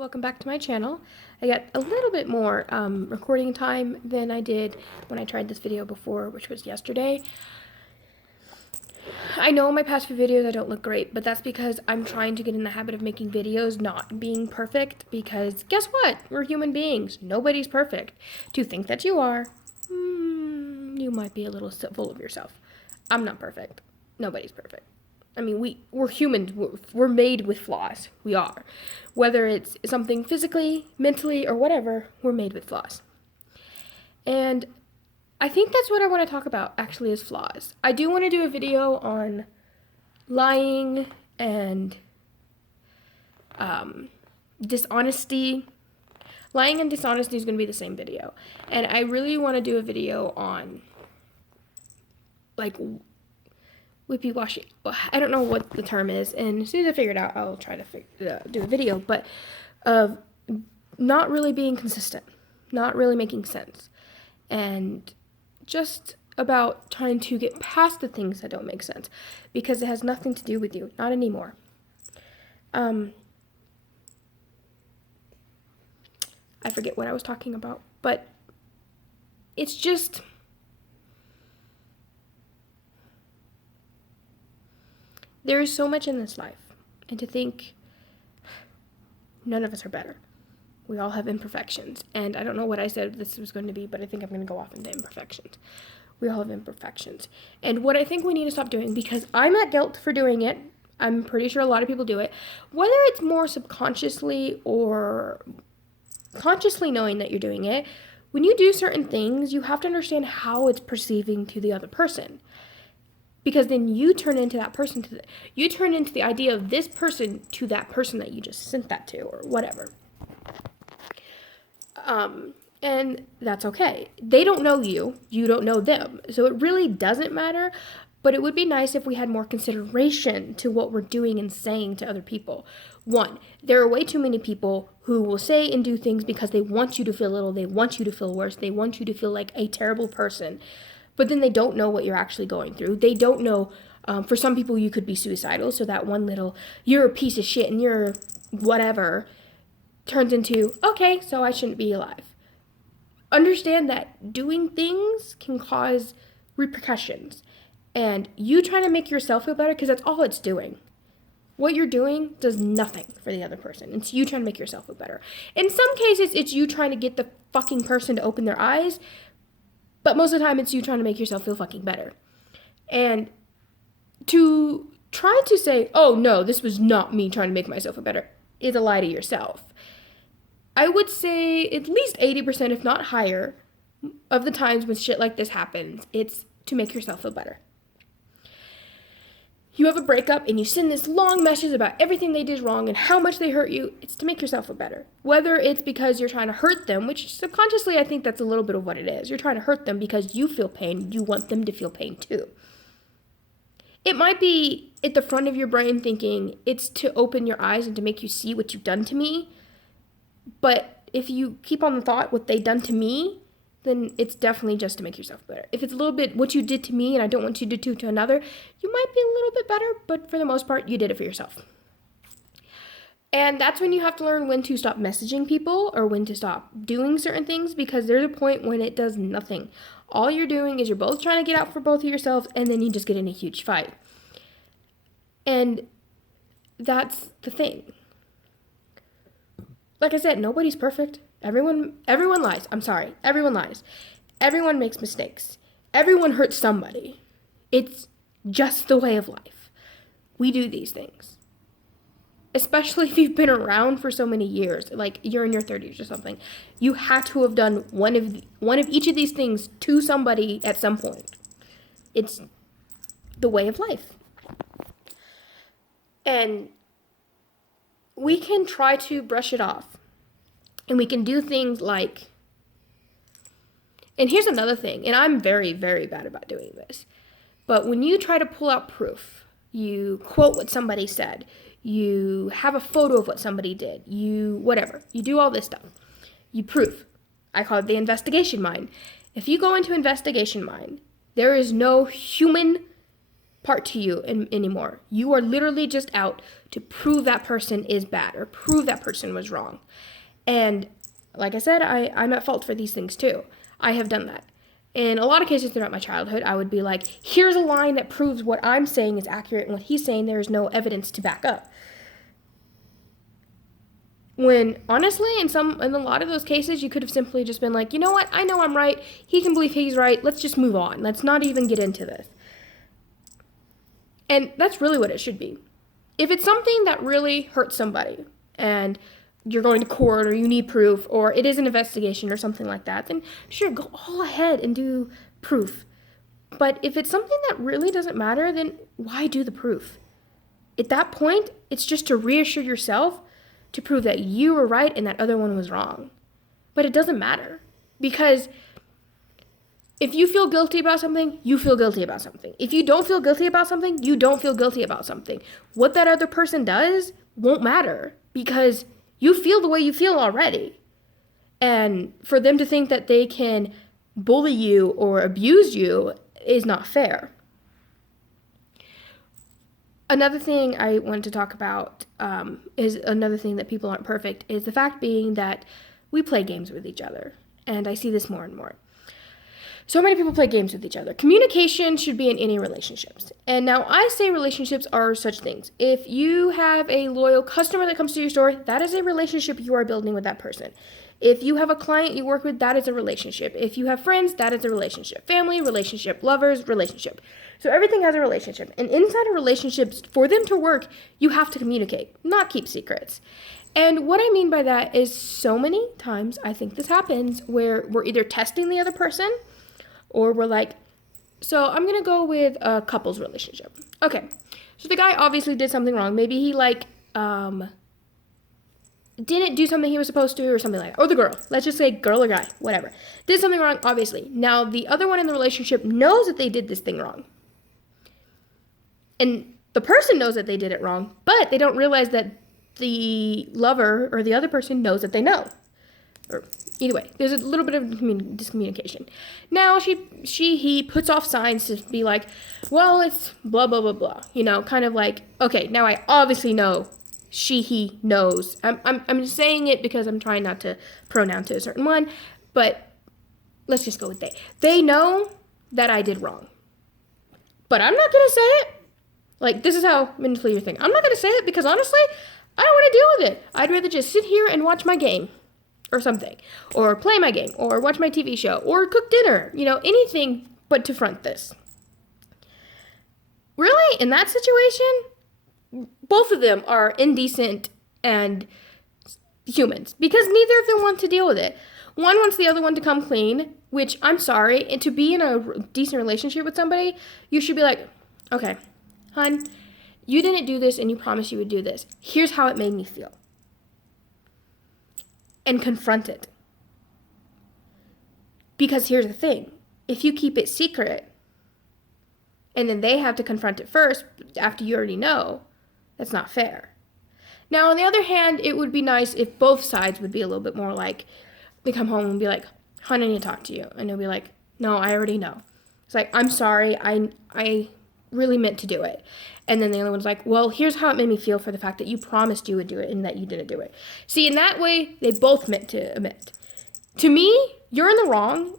Welcome back to my channel. I got a little bit more recording time than I did when I tried this video before, which was yesterday. I know in my past few videos I don't look great, but that's because I'm trying to get in the habit of making videos not being perfect, because guess what? We're human beings. Nobody's perfect. To think that you are, you might be a little full of yourself. I'm not perfect. Nobody's perfect. I mean, we're humans. We're made with flaws. We are. Whether it's something physically, mentally, or whatever, we're made with flaws. And I think that's what I want to talk about, actually, is flaws. I do want to do a video on lying and dishonesty. Lying and dishonesty is going to be the same video. And I really want to do a video on, like, whippy-washy. I don't know what the term is, and as soon as I figure it out, I'll try to do a video, but of not really being consistent, not really making sense, and just about trying to get past the things that don't make sense, because it has nothing to do with you, not anymore. I forget what I was talking about, but it's just, there is so much in this life, and to think none of us are better. We all have imperfections, and I don't know what I said this was going to be, but I think I'm going to go off into imperfections. We all have imperfections, and what I think we need to stop doing, because I'm at guilt for doing it, I'm pretty sure a lot of people do it, whether it's more subconsciously or consciously knowing that you're doing it, when you do certain things, you have to understand how it's perceiving to the other person. Because then you turn into that person, you turn into the idea of this person to that person that you just sent that to, or whatever. And that's okay. They don't know you, you don't know them. So it really doesn't matter, but it would be nice if we had more consideration to what we're doing and saying to other people. One, there are way too many people who will say and do things because they want you to feel little, they want you to feel worse, they want you to feel like a terrible person. But then they don't know what you're actually going through. They don't know, for some people you could be suicidal, so that one little, you're a piece of shit and you're whatever, turns into, okay, so I shouldn't be alive. Understand that doing things can cause repercussions. And you trying to make yourself feel better, because that's all it's doing. What you're doing does nothing for the other person. It's you trying to make yourself feel better. In some cases, it's you trying to get the fucking person to open their eyes, but most of the time, it's you trying to make yourself feel fucking better. And to try to say, oh no, this was not me trying to make myself feel better, is a lie to yourself. I would say at least 80%, if not higher, of the times when shit like this happens, it's to make yourself feel better. You have a breakup and you send this long message about everything they did wrong and how much they hurt you. It's to make yourself feel better. Whether it's because you're trying to hurt them, which subconsciously I think that's a little bit of what it is. You're trying to hurt them because you feel pain. You want them to feel pain too. It might be at the front of your brain thinking it's to open your eyes and to make you see what you've done to me. But if you keep on the thought what they've done to me, then it's definitely just to make yourself better. If it's a little bit what you did to me and I don't want you to do to another, you might be a little bit better, but for the most part, you did it for yourself. And that's when you have to learn when to stop messaging people or when to stop doing certain things, because there's a point when it does nothing. All you're doing is you're both trying to get out for both of yourselves, and then you just get in a huge fight. And that's the thing. Like I said, nobody's perfect. Everyone lies. I'm sorry. Everyone lies. Everyone makes mistakes. Everyone hurts somebody. It's just the way of life. We do these things. Especially if you've been around for so many years, like you're in your 30s or something. You had to have done one of each of these things to somebody at some point. It's the way of life. And we can try to brush it off. And we can do things like, and here's another thing, and I'm very, very bad about doing this, but when you try to pull out proof, you quote what somebody said, you have a photo of what somebody did, you do all this stuff. You prove. I call it the investigation mind. If you go into investigation mind, there is no human part to you anymore. You are literally just out to prove that person is bad or prove that person was wrong. And like I said, I'm at fault for these things too. I have done that. In a lot of cases throughout my childhood, I would be like, here's a line that proves what I'm saying is accurate and what he's saying there is no evidence to back up. When honestly, in a lot of those cases, you could have simply just been like, you know what? I know I'm right. He can believe he's right. Let's just move on. Let's not even get into this. And that's really what it should be. If it's something that really hurts somebody and you're going to court or you need proof or it is an investigation or something like that, then sure, go all ahead and do proof. But if it's something that really doesn't matter, then why do the proof? At that point, it's just to reassure yourself to prove that you were right and that other one was wrong. But it doesn't matter because if you feel guilty about something, you feel guilty about something. If you don't feel guilty about something, you don't feel guilty about something. What that other person does won't matter because you feel the way you feel already. And for them to think that they can bully you or abuse you is not fair. Another thing I wanted to talk about is another thing that people aren't perfect is the fact being that we play games with each other. And I see this more and more. So many people play games with each other. Communication should be in any relationships. And now I say relationships are such things. If you have a loyal customer that comes to your store, that is a relationship you are building with that person. If you have a client you work with, that is a relationship. If you have friends, that is a relationship. Family, relationship. Lovers, relationship. So everything has a relationship. And inside of relationships, for them to work, you have to communicate, not keep secrets. And what I mean by that is so many times I think this happens where we're either testing the other person or we're like, so I'm going to go with a couple's relationship. Okay, so the guy obviously did something wrong. Maybe he didn't do something he was supposed to or something like that. Or the girl, let's just say girl or guy, whatever. Did something wrong, obviously. Now the other one in the relationship knows that they did this thing wrong. And the person knows that they did it wrong, but they don't realize that the lover or the other person knows that they know. Or either way, there's a little bit of discommunication. Now he puts off signs to be like, well, it's blah, blah, blah, blah. You know, kind of like, okay, now I obviously know he knows. I'm saying it because I'm trying not to pronoun to a certain one, but let's just go with they. They know that I did wrong. But I'm not going to say it. Like, this is how mentally you're thinking. I'm not going to say it because honestly, I don't want to deal with it. I'd rather just sit here and watch my game. Or something, or play my game, or watch my TV show, or cook dinner, you know, anything but to front this. Really, in that situation, both of them are indecent and humans, because neither of them want to deal with it. One wants the other one to come clean, which, I'm sorry, and to be in a decent relationship with somebody, you should be like, okay, hon, you didn't do this and you promised you would do this. Here's how it made me feel. And confront it. Because here's the thing. If you keep it secret, and then they have to confront it first after you already know, that's not fair. Now, on the other hand, it would be nice if both sides would be a little bit more like, they come home and be like, hon, I need to talk to you. And they'll be like, no, I already know. It's like, I'm sorry, I really meant to do it. And then the other one's like, well, here's how it made me feel for the fact that you promised you would do it and that you didn't do it. See, in that way, they both meant to admit. To me, you're in the wrong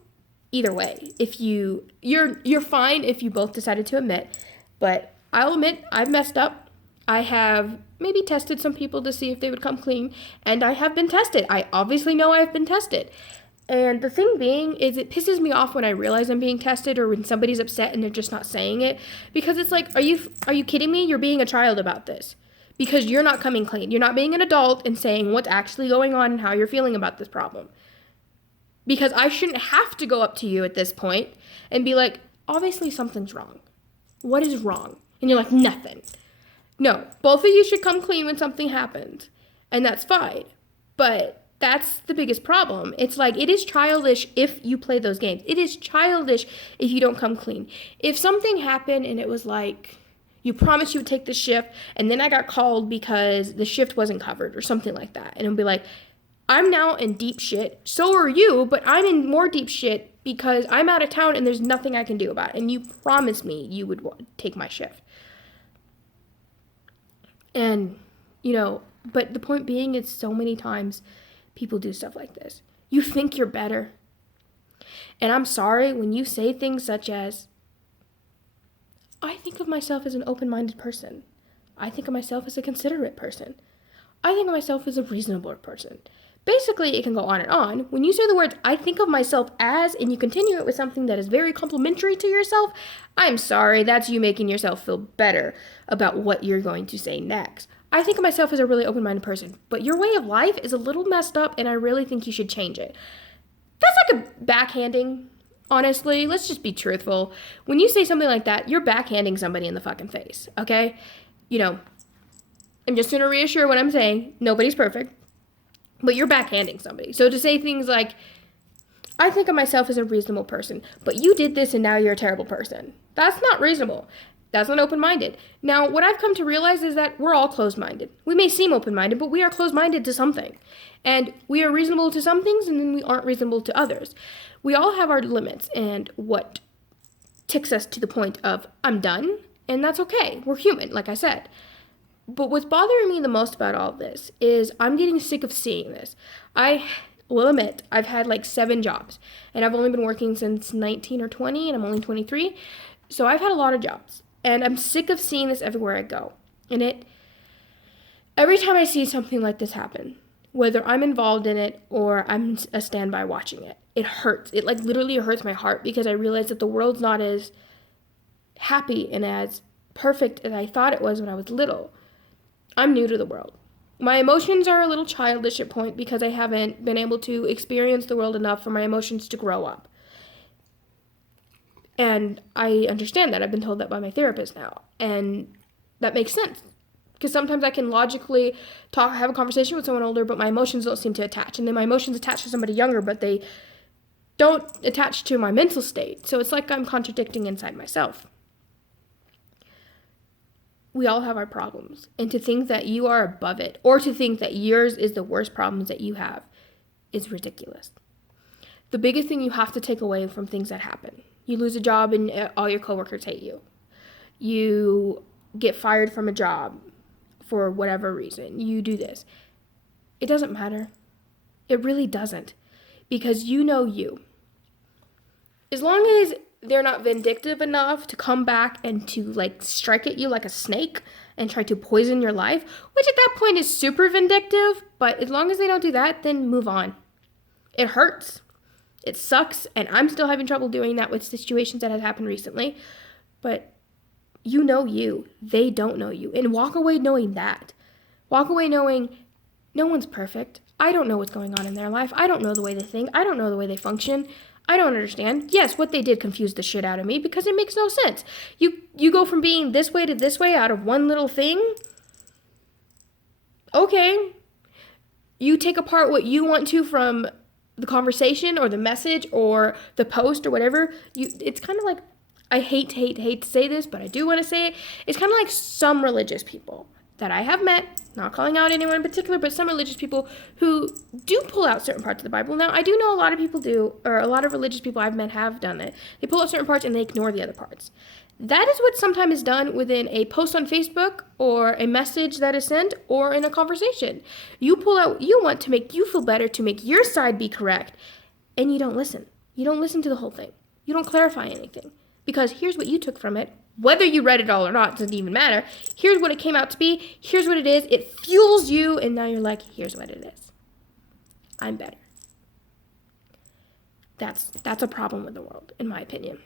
either way. If you're fine if you both decided to admit, but I'll admit I've messed up. I have maybe tested some people to see if they would come clean, and I have been tested. I obviously know I've been tested. And the thing being is it pisses me off when I realize I'm being tested or when somebody's upset and they're just not saying it. Because it's like, are you kidding me? You're being a child about this. Because you're not coming clean. You're not being an adult and saying what's actually going on and how you're feeling about this problem. Because I shouldn't have to go up to you at this point and be like, obviously something's wrong. What is wrong? And you're like, nothing. No, both of you should come clean when something happens. And that's fine. But that's the biggest problem. It's like, it is childish if you play those games. It is childish if you don't come clean. If something happened and it was like, you promised you would take the shift, and then I got called because the shift wasn't covered or something like that. And it'll be like, I'm now in deep shit. So are you, but I'm in more deep shit because I'm out of town and there's nothing I can do about it. And you promised me you would take my shift. And, but the point being is so many times people do stuff like this. You think you're better. And I'm sorry when you say things such as, I think of myself as an open-minded person. I think of myself as a considerate person. I think of myself as a reasonable person. Basically, it can go on and on. When you say the words, I think of myself as, and you continue it with something that is very complimentary to yourself, I'm sorry, that's you making yourself feel better about what you're going to say next. I think of myself as a really open-minded person, but your way of life is a little messed up, and I really think you should change it. That's like a backhanding, honestly. Let's just be truthful. When you say something like that, you're backhanding somebody in the fucking face, okay? I'm just going to reassure what I'm saying. Nobody's perfect. But you're backhanding somebody. So to say things like, I think of myself as a reasonable person, but you did this and now you're a terrible person. That's not reasonable. That's not open-minded. Now, what I've come to realize is that we're all closed-minded. We may seem open-minded, but we are closed-minded to something. And we are reasonable to some things, and then we aren't reasonable to others. We all have our limits and what ticks us to the point of, I'm done, and that's okay. We're human, like I said. But what's bothering me the most about all this is I'm getting sick of seeing this. I will admit, I've had like 7 jobs, and I've only been working since 19 or 20, and I'm only 23. So I've had a lot of jobs, and I'm sick of seeing this everywhere I go. And every time I see something like this happen, whether I'm involved in it or I'm a standby watching it, it hurts. It like literally hurts my heart because I realize that the world's not as happy and as perfect as I thought it was when I was little. I'm new to the world. My emotions are a little childish at point because I haven't been able to experience the world enough for my emotions to grow up. And I understand that. I've been told that by my therapist now. And that makes sense. Because sometimes I can logically have a conversation with someone older, but my emotions don't seem to attach. And then my emotions attach to somebody younger, but they don't attach to my mental state. So it's like I'm contradicting inside myself. We all have our problems. And to think that you are above it, or to think that yours is the worst problems that you have, is ridiculous. The biggest thing you have to take away from things that happen. You lose a job and all your coworkers hate you. You get fired from a job for whatever reason. You do this. It doesn't matter. It really doesn't. Because you know you. As long as they're not vindictive enough to come back and to strike at you like a snake and try to poison your life, which at that point is super vindictive, but as long as they don't do that, then move on. It hurts. It sucks, and I'm still having trouble doing that with situations that have happened recently, but you know you. They don't know you. And walk away knowing that. Walk away knowing no one's perfect. I don't know what's going on in their life. I don't know the way they think. I don't know the way they function. I don't understand. Yes, what they did confused the shit out of me because it makes no sense. You go from being this way to this way out of one little thing. Okay. You take apart what you want to from the conversation or the message or the post or whatever. It's kind of like, I hate to say this, but I do want to say it. It's kind of like some religious people that I have met, not calling out anyone in particular, but some religious people who do pull out certain parts of the Bible. Now, I do know a lot of people do, or a lot of religious people I've met have done it. They pull out certain parts and they ignore the other parts. That is what sometimes is done within a post on Facebook or a message that is sent or in a conversation. You pull out what you want to make you feel better, to make your side be correct, and you don't listen. You don't listen to the whole thing. You don't clarify anything. Because here's what you took from it. Whether you read it all or not, doesn't even matter. Here's what it came out to be. Here's what it is. It fuels you, and now you're like, here's what it is. I'm better. That's a problem with the world, in my opinion.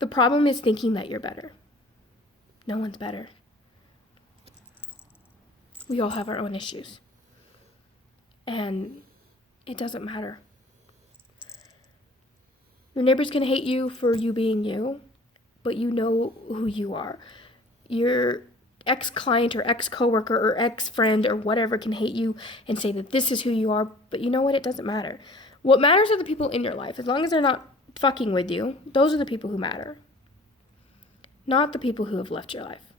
The problem is thinking that you're better. No one's better. We all have our own issues. And it doesn't matter. Your neighbor's going to hate you for you being you, but you know who you are. Your ex-client or ex-coworker or ex-friend or whatever can hate you and say that this is who you are, but you know what? It doesn't matter. What matters are the people in your life. As long as they're not fucking with you, those are the people who matter. Not the people who have left your life.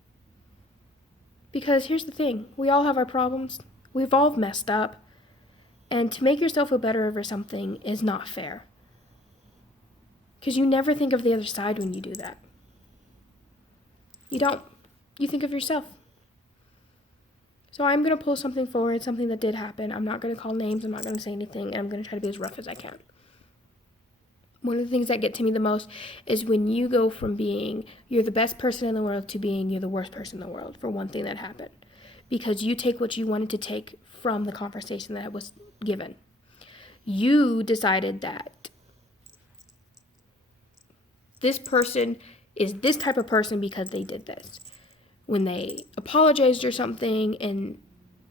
Because here's the thing. We all have our problems. We've all messed up. And to make yourself feel better over something is not fair. Because you never think of the other side when you do that. You don't. You think of yourself. So I'm going to pull something forward, something that did happen. I'm not going to call names. I'm not going to say anything. And I'm going to try to be as rough as I can. One of the things that get to me the most is when you go from being you're the best person in the world to being you're the worst person in the world for one thing that happened. Because you take what you wanted to take from the conversation that was given. You decided that this person is this type of person because they did this. When they apologized or something and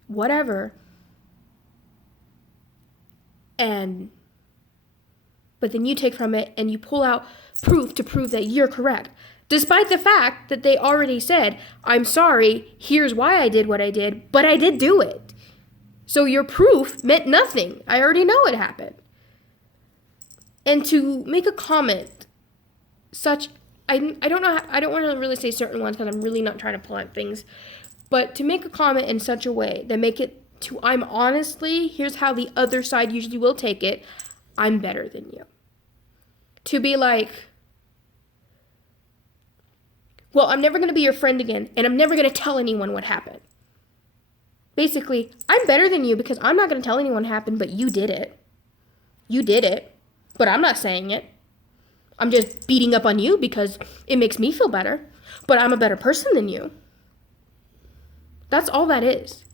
whatever. But then you take from it and you pull out proof to prove that you're correct. Despite the fact that they already said, I'm sorry, here's why I did what I did, but I did do it. So your proof meant nothing. I already know it happened. And to make a comment such, I don't know, I don't want to really say certain ones because I'm really not trying to pull out things, but to make a comment in such a way that make it to, I'm honestly, here's how the other side usually will take it, I'm better than you. To be like, well, I'm never going to be your friend again, and I'm never going to tell anyone what happened. Basically, I'm better than you because I'm not going to tell anyone what happened, but you did it. You did it, but I'm not saying it. I'm just beating up on you because it makes me feel better, but I'm a better person than you. That's all that is.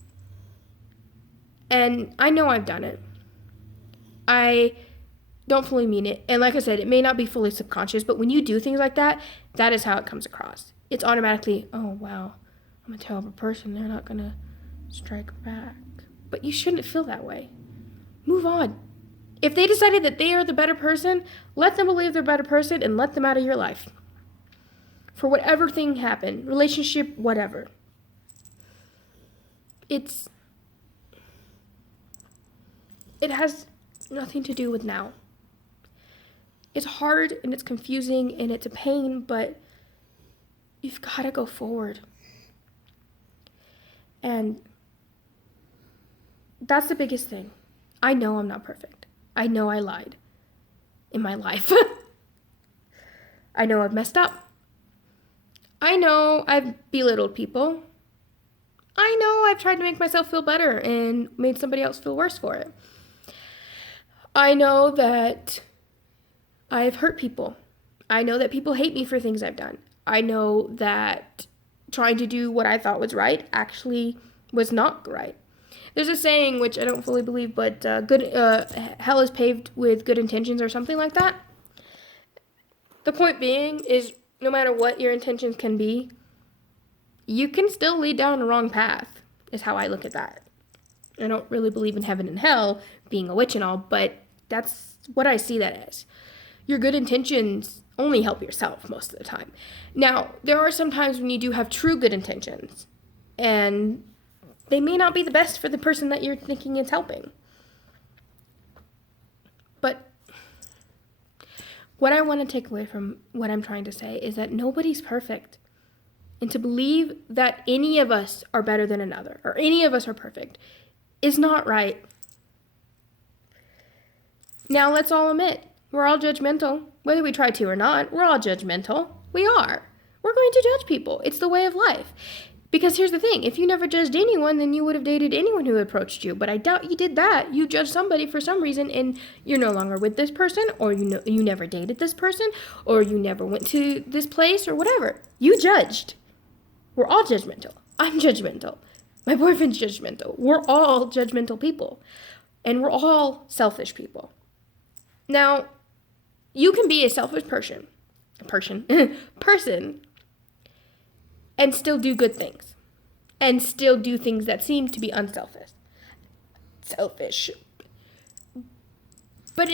And I know I've done it. I don't fully mean it. And like I said, it may not be fully subconscious, but when you do things like that, that is how it comes across. It's automatically, oh, wow, I'm a terrible person. They're not going to strike back. But you shouldn't feel that way. Move on. If they decided that they are the better person, let them believe they're a better person and let them out of your life. For whatever thing happened, relationship, whatever. It has nothing to do with now. It's hard and it's confusing and it's a pain, but you've got to go forward. And that's the biggest thing. I know I'm not perfect. I know I lied in my life. I know I've messed up. I know I've belittled people. I know I've tried to make myself feel better and made somebody else feel worse for it. I know that I've hurt people. I know that people hate me for things I've done. I know that trying to do what I thought was right actually was not right. There's a saying, which I don't fully believe, but hell is paved with good intentions or something like that. The point being is no matter what your intentions can be, you can still lead down the wrong path, is how I look at that. I don't really believe in heaven and hell, being a witch and all, but that's what I see that as. Your good intentions only help yourself most of the time. Now, there are some times when you do have true good intentions, and they may not be the best for the person that you're thinking is helping. But what I want to take away from what I'm trying to say is that nobody's perfect. And to believe that any of us are better than another, or any of us are perfect, is not right. Now, let's all admit, we're all judgmental. Whether we try to or not, we're all judgmental. We are. We're going to judge people. It's the way of life. Because here's the thing, if you never judged anyone, then you would have dated anyone who approached you. But I doubt you did that. You judged somebody for some reason, and you're no longer with this person, or you never dated this person, or you never went to this place, or whatever. You judged. We're all judgmental. I'm judgmental. My boyfriend's judgmental. We're all judgmental people. And we're all selfish people. Now, you can be a selfish person, and still do good things. And still do things that seem to be unselfish. Selfish. But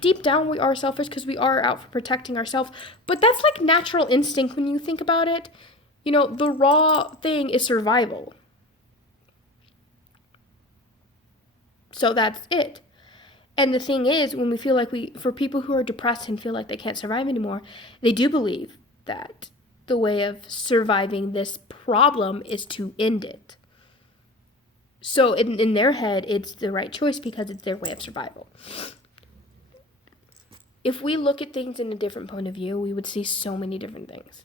deep down, we are selfish because we are out for protecting ourselves. But that's like natural instinct when you think about it. You know, the raw thing is survival. So that's it. And the thing is, when we feel like for people who are depressed and feel like they can't survive anymore, they do believe that the way of surviving this problem is to end it. So in their head, it's the right choice because it's their way of survival. if we look at things in a different point of view, we would see so many different things.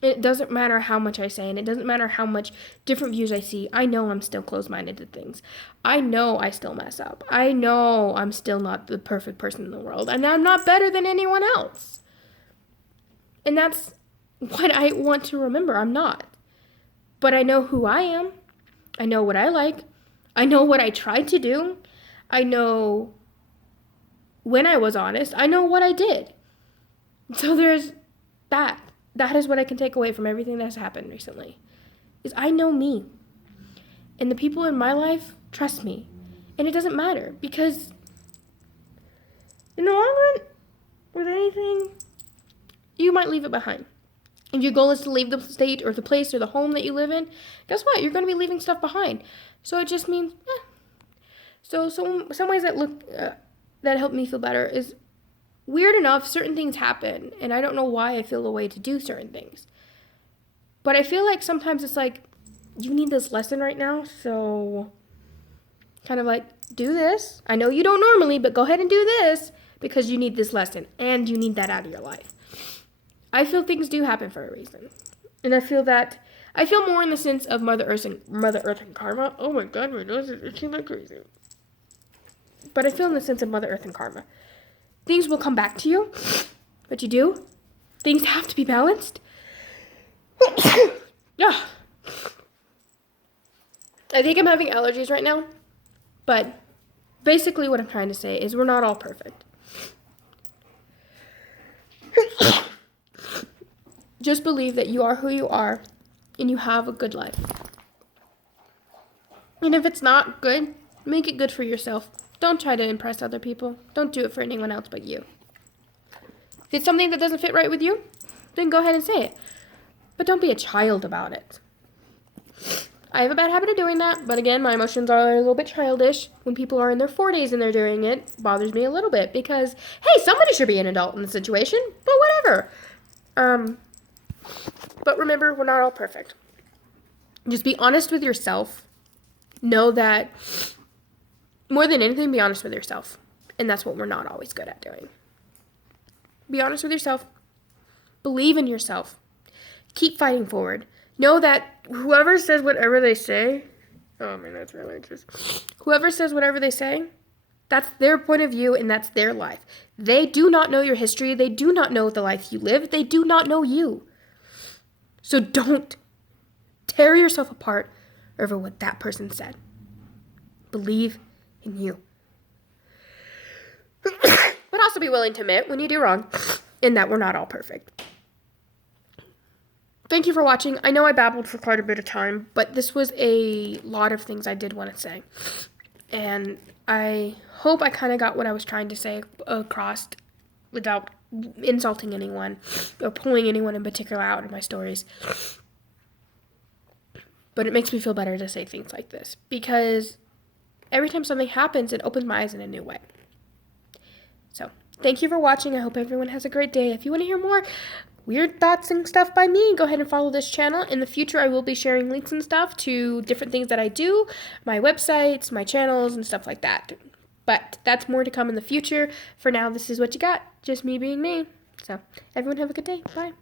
It doesn't matter how much I say, and it doesn't matter how much different views I see. I know I'm still closed-minded to things. I know I still mess up. I know I'm still not the perfect person in the world, and I'm not better than anyone else. And that's what I want to remember. I'm not. But I know who I am. I know what I like. I know what I tried to do. I know when I was honest. I know what I did. So there's that. That is what I can take away from everything that's happened recently. Is I know me. And the people in my life trust me. And it doesn't matter. Because in the long run, with anything, you might leave it behind. If your goal is to leave the state or the place or the home that you live in, guess what? You're going to be leaving stuff behind. So it just means, So some ways that help me feel better is, weird enough, certain things happen, and I don't know why I feel the way to do certain things. But I feel like sometimes it's like, you need this lesson right now, so kind of like, do this. I know you don't normally, but go ahead and do this because you need this lesson, and you need that out of your life. I feel things do happen for a reason. And I feel more in the sense of Mother Earth and karma. Oh my god, my nose is itching like crazy. But I feel in the sense of Mother Earth and karma. Things will come back to you, but you do. Things have to be balanced. Yeah. I think I'm having allergies right now, but basically what I'm trying to say is we're not all perfect. Just believe that you are who you are, and you have a good life. And if it's not good, make it good for yourself. Don't try to impress other people. Don't do it for anyone else but you. If it's something that doesn't fit right with you, then go ahead and say it. But don't be a child about it. I have a bad habit of doing that, but again, my emotions are a little bit childish. When people are in their 40s and they're doing it, it bothers me a little bit because, hey, somebody should be an adult in the situation, but whatever. But remember, we're not all perfect. Just be honest with yourself. Know that, more than anything, be honest with yourself. And that's what we're not always good at doing. Be honest with yourself. Believe in yourself. Keep fighting forward. Know that whoever says whatever they say, oh man, that's really just, whoever says whatever they say, that's their point of view and that's their life. They do not know your history. They do not know the life you live. They do not know you. So don't tear yourself apart over what that person said. Believe in you. But also be willing to admit when you do wrong and that we're not all perfect. Thank you for watching. I know I babbled for quite a bit of time, but this was a lot of things I did want to say. And I hope I kind of got what I was trying to say across without insulting anyone or pulling anyone in particular out of my stories. But it makes me feel better to say things like this because every time something happens, it opens my eyes in a new way. So, thank you for watching. I hope everyone has a great day. If you want to hear more weird thoughts and stuff by me, go ahead and follow this channel. In the future, I will be sharing links and stuff to different things that I do, my websites, my channels, and stuff like that. But that's more to come in the future. For now, this is what you got. Just me being me. So, everyone have a good day. Bye.